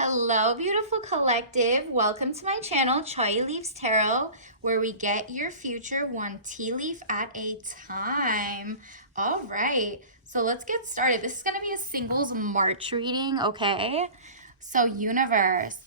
Hello, beautiful collective. Welcome to my channel, Chai Leaves Tarot, where we get your future one tea leaf at a time. All right, so let's get started. This is going to be a singles March reading, okay? So, universe,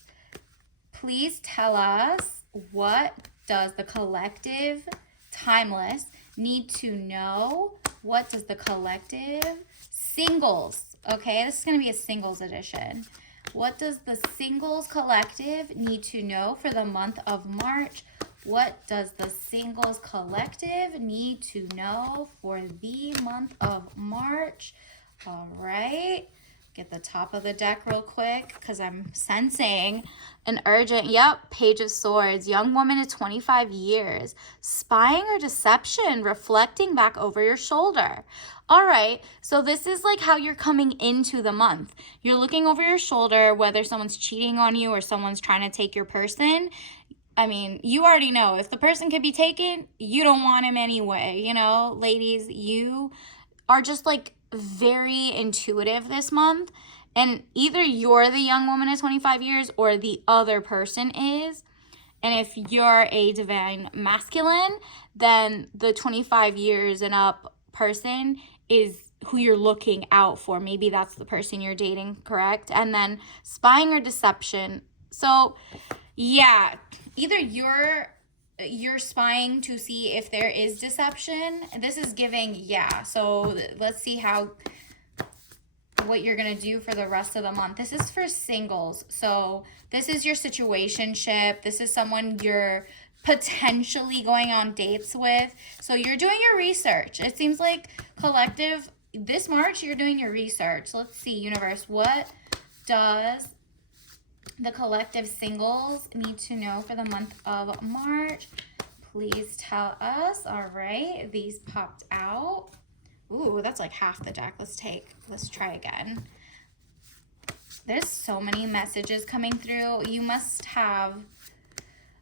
please tell us, what does the collective timeless need to know? What does the collective singles, okay? This is going to be a singles edition. What does the singles collective need to know for the month of March? What does the singles collective need to know for the month of March? All right. Get the top of the deck real quick because I'm sensing an urgent, Page of Swords, young woman at 25 years, spying or deception, reflecting back over your shoulder. All right, so this is like how you're coming into the month. You're looking over your shoulder, whether someone's cheating on you or someone's trying to take your person. I mean, you already know if the person could be taken, you don't want him anyway. You know, ladies, you are just like very intuitive this month, and either you're the young woman at 25 years or the other person is. And if you're a divine masculine, then the 25 years and up person is who you're looking out for. Maybe that's the person you're dating, correct? And then spying or deception. So yeah, either you're spying to see if there is deception. This is giving, so let's see what you're gonna do for the rest of the month. This is for singles, so this is your situationship. This is someone you're potentially going on dates with, so you're doing your research. It seems like collective this March you're doing your research. So let's see, universe, what does the collective singles need to know for the month of March? Please tell us. All right, these popped out. Ooh, that's like half the deck. Let's try again. There's so many messages coming through. You must have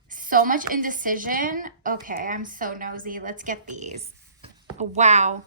so much indecision. Okay, I'm so nosy. Let's get these. Wow.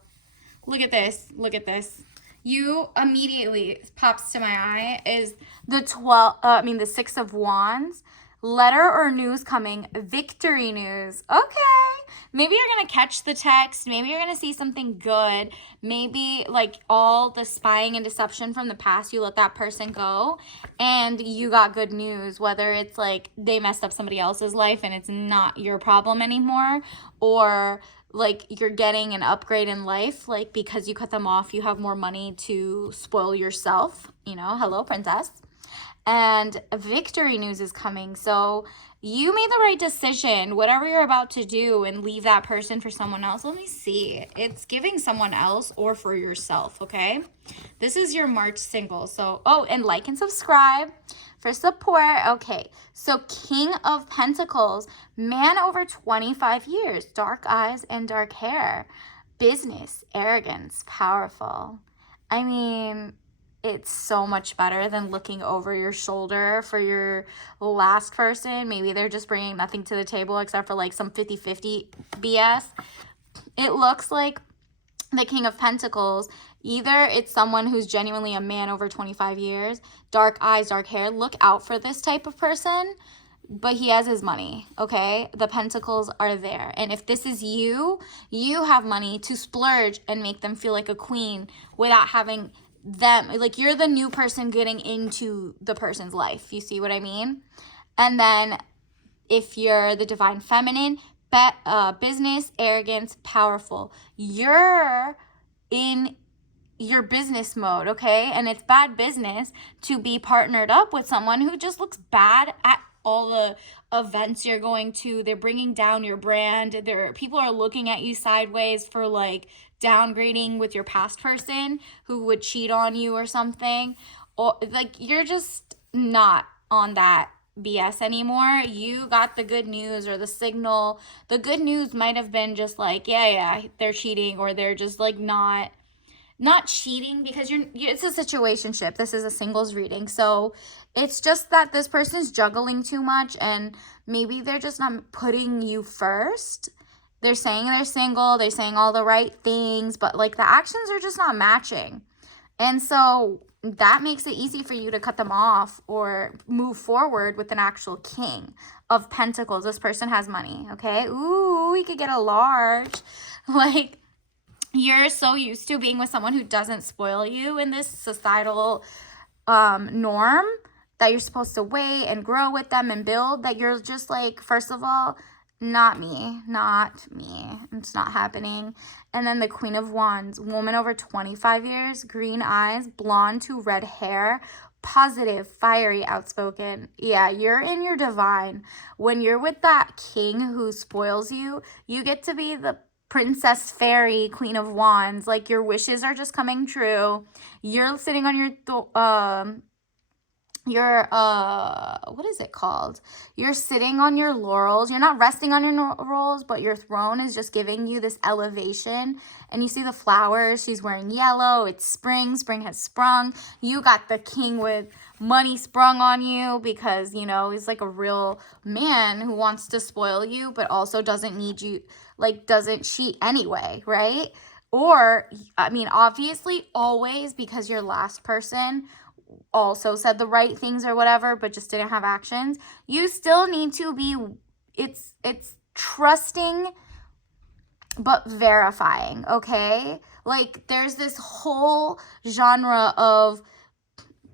Look at this. Look at this. You immediately pops to my eye is the 6 of Wands. Letter or news coming, victory news. Okay. Maybe you're going to catch the text. Maybe you're going to see something good. Maybe like all the spying and deception from the past, you let that person go and you got good news, whether it's like they messed up somebody else's life and it's not your problem anymore, or like you're getting an upgrade in life, like because you cut them off, you have more money to spoil yourself, hello, princess. And victory news is coming. So you made the right decision, whatever you're about to do, and leave that person for someone else. Let me see. It's giving someone else or for yourself, okay? This is your March single. So, and like and subscribe for support. Okay, so King of Pentacles, man over 25 years, dark eyes and dark hair, business, arrogance, powerful. I mean, it's so much better than looking over your shoulder for your last person. Maybe they're just bringing nothing to the table except for like some 50-50 BS. It looks like the King of Pentacles, either it's someone who's genuinely a man over 25 years, dark eyes, dark hair. Look out for this type of person, but he has his money, okay? The pentacles are there. And if this is you have money to splurge and make them feel like a queen without having them, like you're the new person getting into the person's life. You see what I mean? And then if you're the divine feminine, business, arrogance, powerful. You're in your business mode, okay? And it's bad business to be partnered up with someone who just looks bad at all the events you're going to. They're bringing down your brand. People are looking at you sideways for like downgrading with your past person who would cheat on you or something. Or like you're just not on that BS anymore. You got the good news or the signal. The good news might have been just like, they're cheating, or they're just like not cheating, because it's a situationship. This is a singles reading. So it's just that this person's juggling too much, and maybe they're just not putting you first. They're saying they're single, they're saying all the right things, but like the actions are just not matching. And so that makes it easy for you to cut them off or move forward with an actual king of pentacles. This person has money, okay? Ooh, we could get a large. Like, you're so used to being with someone who doesn't spoil you in this societal norm that you're supposed to wait and grow with them and build, that you're just like, first of all, not me. It's not happening. And then the Queen of Wands, woman over 25 years, green eyes, blonde to red hair, positive, fiery, outspoken. Yeah, you're in your divine. When you're with that king who spoils you, you get to be the princess fairy, Queen of Wands. Like, your wishes are just coming true. You're sitting on your what is it called? You're sitting on your laurels. You're not resting on your laurels, but your throne is just giving you this elevation. And you see the flowers. She's wearing yellow. It's spring. Spring has sprung. You got the king with money sprung on you because, you know, he's like a real man who wants to spoil you, but also doesn't need you, like, doesn't cheat anyway, right? Or, I mean, obviously, always, because your last person also said the right things or whatever, but just didn't have actions, you still need to be, it's trusting but verifying, okay? Like, there's this whole genre of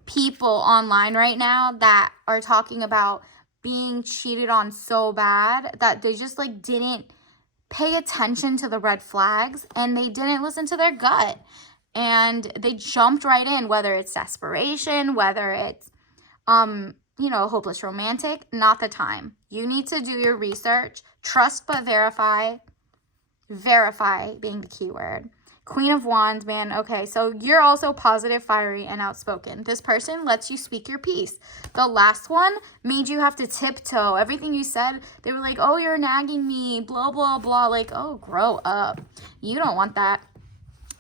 people online right now that are talking about being cheated on so bad that they just, like, didn't pay attention to the red flags and they didn't listen to their gut. And they jumped right in, whether it's desperation, whether it's, you know, hopeless romantic. Not the time. You need to do your research. Trust but verify. Verify being the key word. Queen of Wands, man. Okay, so you're also positive, fiery, and outspoken. This person lets you speak your piece. The last one made you have to tiptoe. Everything you said, they were like, oh, you're nagging me, blah, blah, blah. Like, oh, grow up. You don't want that.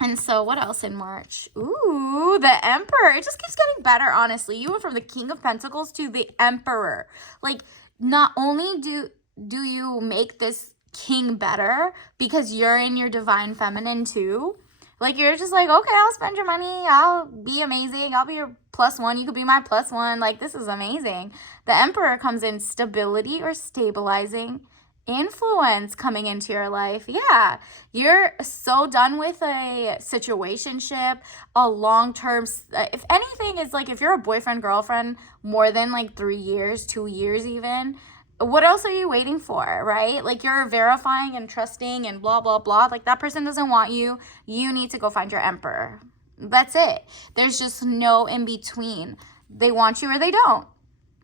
And so what else in March? Ooh, the Emperor. It just keeps getting better, honestly. You went from the King of Pentacles to the Emperor. Like, not only do you make this king better because you're in your divine feminine too. Like, you're just like, okay, I'll spend your money. I'll be amazing. I'll be your +1. You could be my +1. Like, this is amazing. The Emperor comes in stability or stabilizing influence coming into your life. Yeah, you're so done with a situationship, a long-term, if anything, is like, if you're a boyfriend, girlfriend, more than like 3 years, 2 years even, what else are you waiting for, right? Like, you're verifying and trusting and blah, blah, blah. Like, that person doesn't want you. You need to go find your Emperor. That's it. There's just no in between. They want you or they don't,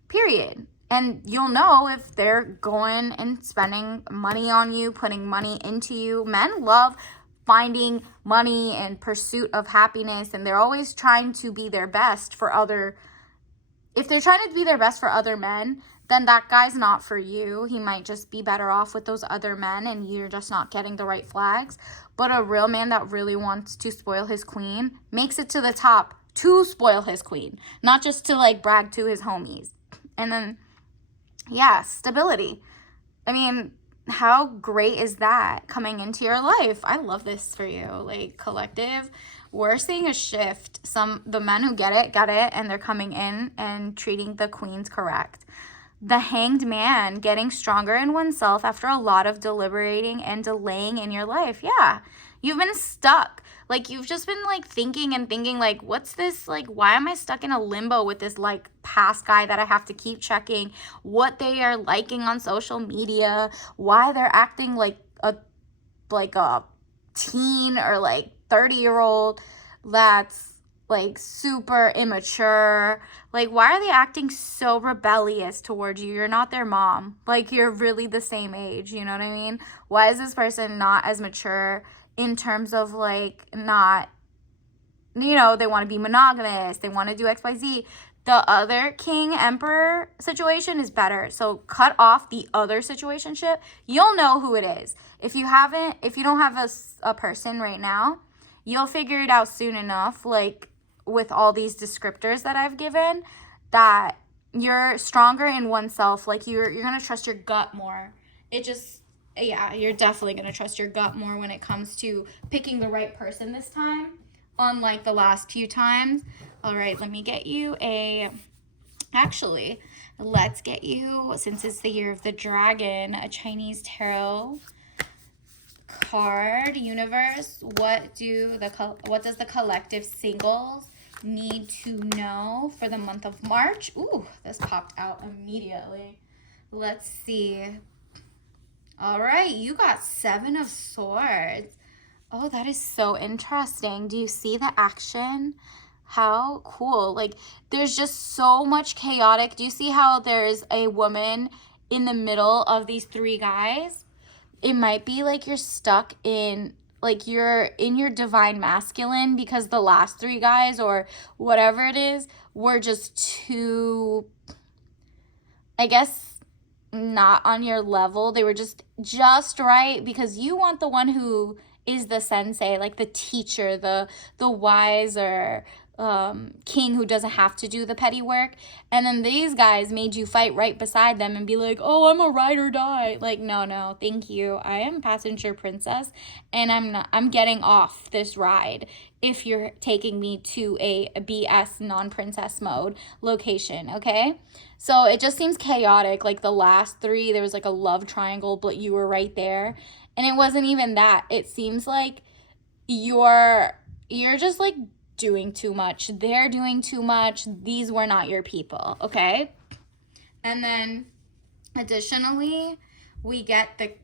period. And you'll know if they're going and spending money on you, putting money into you. Men love finding money and pursuit of happiness, and they're always trying to be their best for other. If they're trying to be their best for other men, then that guy's not for you. He might just be better off with those other men, and you're just not getting the right flags. But a real man that really wants to spoil his queen makes it to the top to spoil his queen, not just to, like, brag to his homies. And then, yeah, stability. I mean, how great is that coming into your life? I love this for you. Like, collective, we're seeing a shift. The men who get it, and they're coming in and treating the queens correct. The Hanged Man, getting stronger in oneself after a lot of deliberating and delaying in your life. Yeah, you've been stuck. Like, you've just been, like, thinking, like, what's this? Like, why am I stuck in a limbo with this, like, past guy that I have to keep checking what they are liking on social media, why they're acting like a teen or, like, 30-year-old that's, like, super immature. Like, why are they acting so rebellious towards you? You're not their mom. Like, you're really the same age, you know what I mean? Why is this person not as mature in terms of, like, not, you know, they want to be monogamous, they want to do XYZ. The other king emperor situation is better. So cut off the other situationship. You'll know who it is. If you don't have a person right now, you'll figure it out soon enough, like, with all these descriptors that I've given, that you're stronger in oneself. Like, you're going to trust your gut more. Yeah, you're definitely going to trust your gut more when it comes to picking the right person this time, unlike the last few times. All right, let me get you actually, let's get you, since it's the year of the dragon, a Chinese tarot card. Universe, what does the collective singles need to know for the month of March? Ooh, this popped out immediately. Let's see. All right, you got 7 of Swords. Oh, that is so interesting. Do you see the action? How cool. Like, there's just so much chaotic. Do you see how there's a woman in the middle of these 3 guys? It might be like you're stuck in, like you're in your divine masculine because the last 3 guys or whatever it is were just too, I guess, not on your level. They were just right, because you want the one who is the sensei, like the teacher, the wiser king who doesn't have to do the petty work. And then these guys made you fight right beside them and be like, oh, I'm a ride or die. Like, no, thank you. I am passenger princess, and I'm getting off this ride if you're taking me to a BS non-princess mode location, okay? So it just seems chaotic. Like the last 3, there was like a love triangle, but you were right there. And it wasn't even that. It seems like you're just like doing too much. They're doing too much. These were not your people, okay? And then additionally, we get the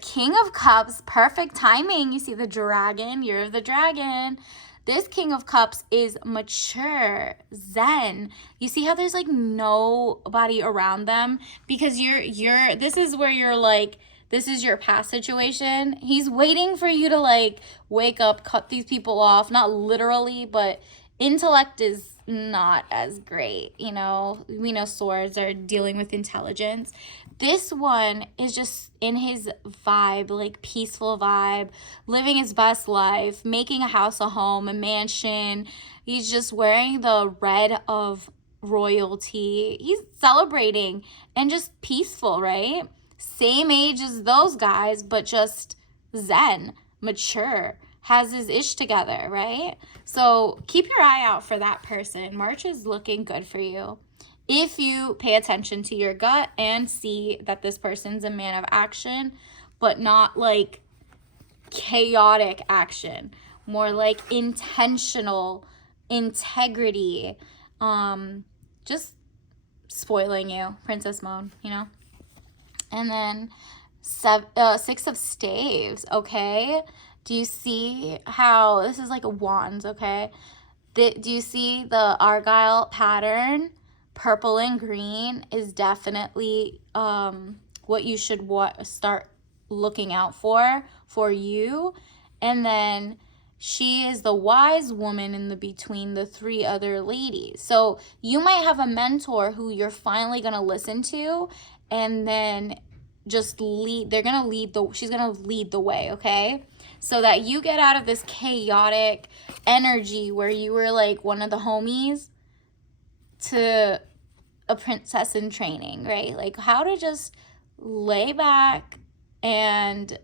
King of Cups. Perfect timing. You see the dragon, year of the dragon. This King of Cups is mature, zen. You see how there's like nobody around them? Because this is where you're like, this is your past situation. He's waiting for you to like wake up, cut these people off. Not literally, but intellect is not as great. You know, we know swords are dealing with intelligence. This one is just in his vibe, like peaceful vibe, living his best life, making a house a home, a mansion. He's just wearing the red of royalty. He's celebrating and just peaceful, right? Same age as those guys, but just zen, mature, has his ish together, right? So keep your eye out for that person. March is looking good for you if you pay attention to your gut and see that this person's a man of action, but not like chaotic action, more like intentional integrity, just spoiling you, princess mode, you know? And then 6 of staves, okay? Do you see how this is like a wands, okay? Do you see the Argyle pattern? Purple and green is definitely what you should start looking out for you. And then she is the wise woman in between the 3 other ladies. So you might have a mentor who you're finally going to listen to, and then just lead. She's going to lead the way, okay? So that you get out of this chaotic energy where you were like one of the homies to a princess in training, right? Like how to just lay back and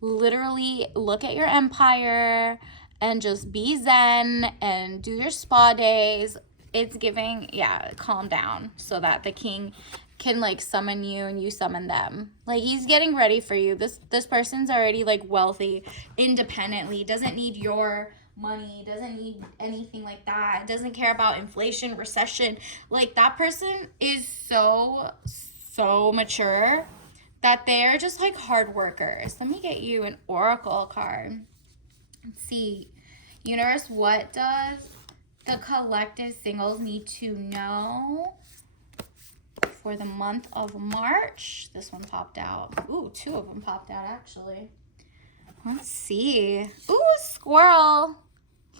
literally look at your empire and just be zen and do your spa days. It's giving, calm down so that the king can like summon you and you summon them. Like he's getting ready for you. This person's already like wealthy independently, doesn't need your money, doesn't need anything like that, doesn't care about inflation, recession. Like that person is so mature that they're just like hard workers. Let me get you an oracle card. Let's see. Universe, what does the collective singles need to know for the month of March? This one popped out. Ooh, 2 of them popped out actually. Let's see. Ooh, a squirrel.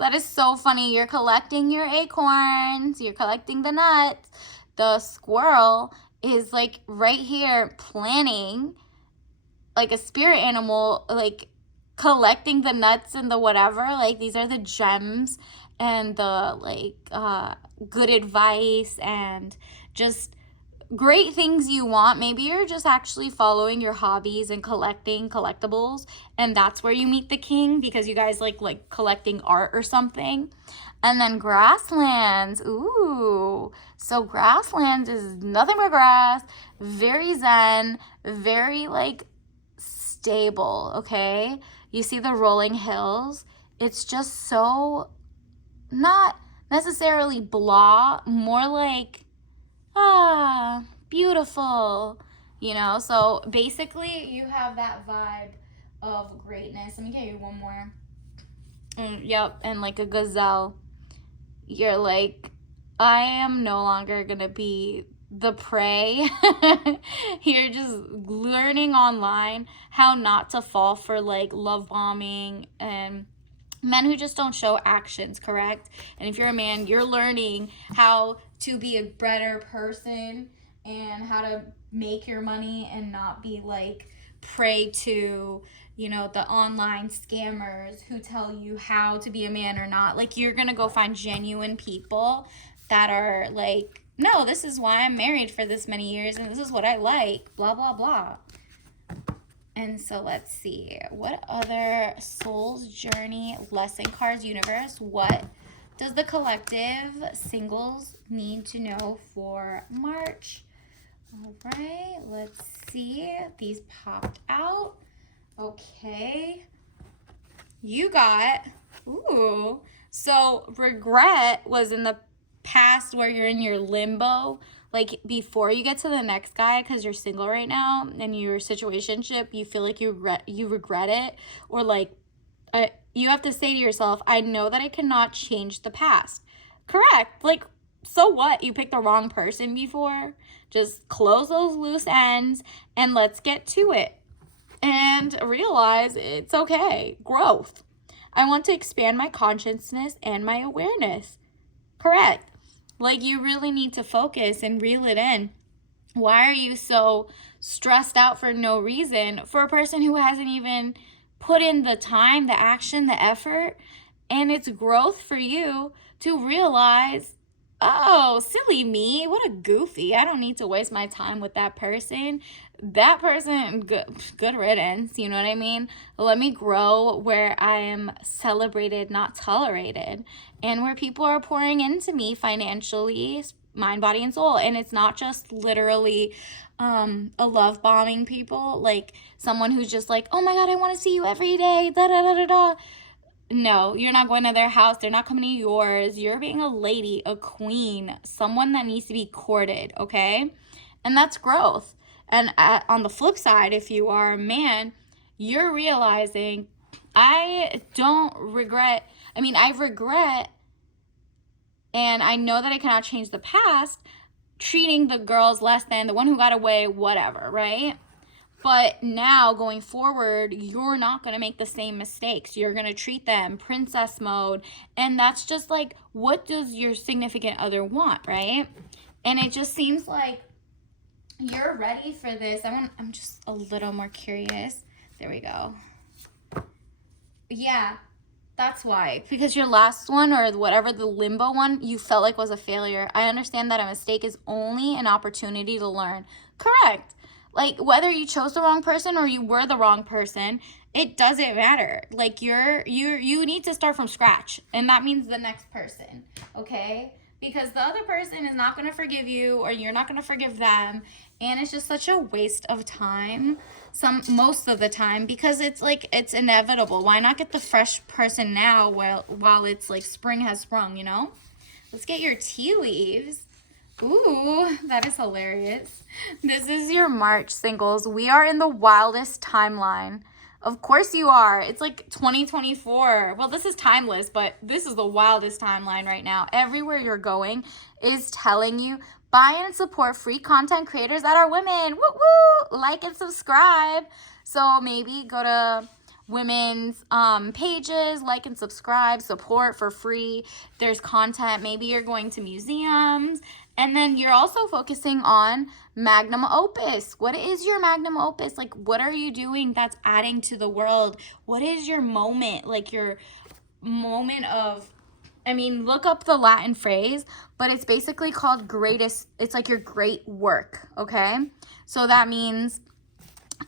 That is so funny. You're collecting your acorns. You're collecting the nuts. The squirrel is like right here planning, like a spirit animal, like collecting the nuts and the whatever. Like these are the gems and the like good advice and just great things you want. Maybe you're just actually following your hobbies and collecting collectibles, and that's where you meet the king because you guys like collecting art or something. And then grasslands. Ooh. So grasslands is nothing but grass, very zen, very like stable, okay? You see the rolling hills? It's just so not necessarily blah, more like beautiful, you know? So basically, you have that vibe of greatness. Let me get you one more. Yep, and like a gazelle. You're like, I am no longer gonna be the prey. You're just learning online how not to fall for like love bombing and men who just don't show actions, correct? And if you're a man, you're learning how to be a better person and how to make your money and not be like prey to, you know, the online scammers who tell you how to be a man or not. Like, you're gonna go find genuine people that are like, no, this is why I'm married for this many years and this is what I like, blah blah blah. And so let's see, what other Soul's Journey lesson cards universe, what does the collective singles need to know for March? All right, let's see. These popped out. Okay. You got, ooh. So regret was in the past where you're in your limbo, like before you get to the next guy because you're single right now and your situationship, you feel like you regret it, or like you have to say to yourself, I know that I cannot change the past. Correct. Like, so what? You picked the wrong person before. Just close those loose ends and let's get to it. And realize it's okay. Growth. I want to expand my consciousness and my awareness. Correct. Like, you really need to focus and reel it in. Why are you so stressed out for no reason for a person who hasn't even put in the time, the action, the effort? And it's growth for you to realize, oh, silly me, what a goofy. I don't need to waste my time with that person. That person, good riddance, you know what I mean? Let me grow where I am celebrated, not tolerated, and where people are pouring into me financially, mind, body, and soul. And it's not just literally a love bombing people, like someone who's just like, oh my God, I want to see you every day, da da da da da. No, you're not going to their house. They're not coming to yours. You're being a lady, a queen, someone that needs to be courted, okay? And that's growth. And on the flip side, if you are a man, you're realizing, I regret, and I know that I cannot change the past, treating the girls less than, the one who got away, whatever, right? But now going forward, you're not going to make the same mistakes. You're going to treat them princess mode. And that's just like, what does your significant other want, right? And it just seems like you're ready for this. I'm just a little more curious. There we go. Yeah, that's why. Because your last one, or whatever, the limbo one, you felt like was a failure. I understand that a mistake is only an opportunity to learn. Correct. Like, whether you chose the wrong person or you were the wrong person, it doesn't matter. Like, you need to start from scratch. And that means the next person, okay? Because the other person is not going to forgive you, or you're not going to forgive them. And it's just such a waste of time, most of the time, because it's like, it's inevitable. Why not get the fresh person now while it's like spring has sprung, you know? Let's get your tea leaves. Ooh, that is hilarious. This is your March singles. We are in the wildest timeline. Of course you are. It's like 2024. Well, this is timeless, but this is the wildest timeline right now. Everywhere you're going is telling you, buy and support free content creators that are women. Woo woo! Like and subscribe. So maybe go to women's pages, like and subscribe, support for free. There's content. Maybe you're going to museums. And then you're also focusing on magnum opus. What is your magnum opus? Like, what are you doing that's adding to the world? What is your moment? Like, your moment of I mean, look up the Latin phrase, but it's basically called greatest. It's like your great work, okay? So that means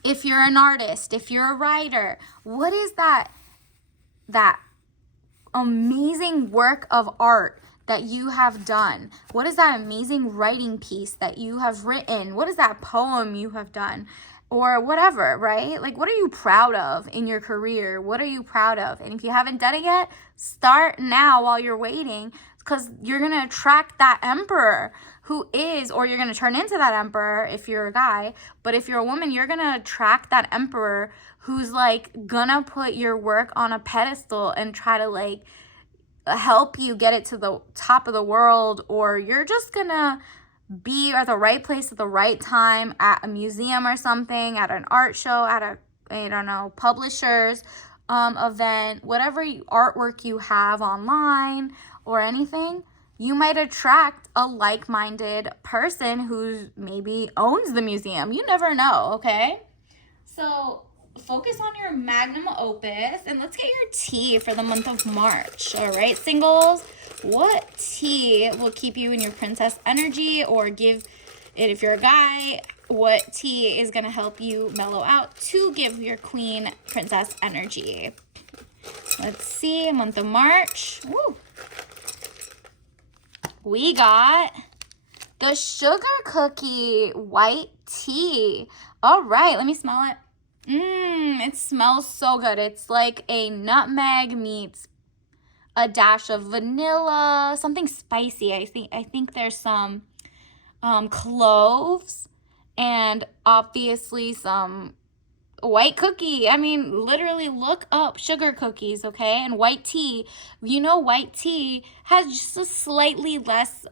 if you're an artist, if you're a writer, what is that amazing work of art that you have done? What is that amazing writing piece that you have written? What is that poem you have done? Or whatever, right? Like, what are you proud of in your career? What are you proud of? And if you haven't done it yet, start now while you're waiting, because you're going to attract that emperor who is, or you're going to turn into that emperor if you're a guy. But if you're a woman, you're going to attract that emperor who's like gonna put your work on a pedestal and try to like help you get it to the top of the world, or you're just gonna be at the right place at the right time at a museum or something, at an art show, at a, I don't know, publisher's event, whatever artwork you have online or anything, you might attract a like-minded person who maybe owns the museum. You never know, okay? So focus on your magnum opus, and let's get your tea for the month of March. All right, singles, what tea will keep you in your princess energy, or give it, if you're a guy, what tea is going to help you mellow out to give your queen princess energy? Let's see, month of March. Woo. We got the sugar cookie white tea. All right, let me smell it. It smells so good. It's like a nutmeg meets a dash of vanilla, something spicy. I think there's some cloves and obviously some white cookie. I mean, literally look up sugar cookies, okay? And white tea. You know, white tea has just a slightly less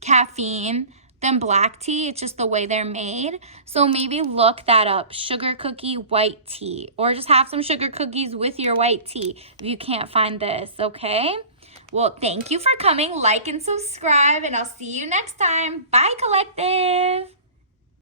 caffeine than black tea. It's just the way they're made. So maybe look that up, sugar cookie white tea, or just have some sugar cookies with your white tea if you can't find this, okay? Well, thank you for coming. Like and subscribe, and I'll see you next time. Bye, Collective.